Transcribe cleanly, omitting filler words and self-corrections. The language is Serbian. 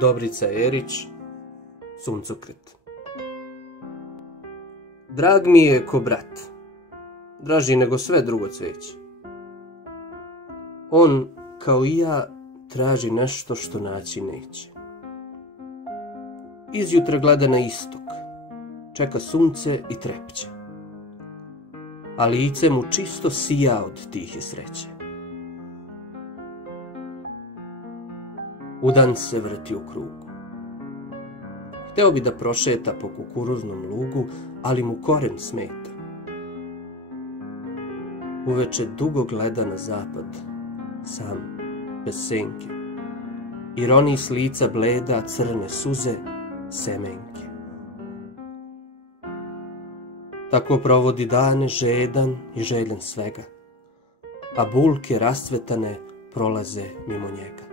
Dobrica Erić, Suncokret. Drag mi je ko brat, draži nego sve drugo cveće. On, kao i ja, traži nešto što naći neće. Izjutra gleda na istok, čeka sunce i trepće, a lice mu čisto sija od tihe sreće. Udan se vrti u krugu. Hteo bi da prošeta po kukuruznom lugu, ali mu koren smeta. Uveče dugo gleda na zapad, sam, bez senke. Ironiji s lica bleda crne suze, semenke. Tako provodi dane žedan i željan svega, a bulke rascvetane prolaze mimo njega.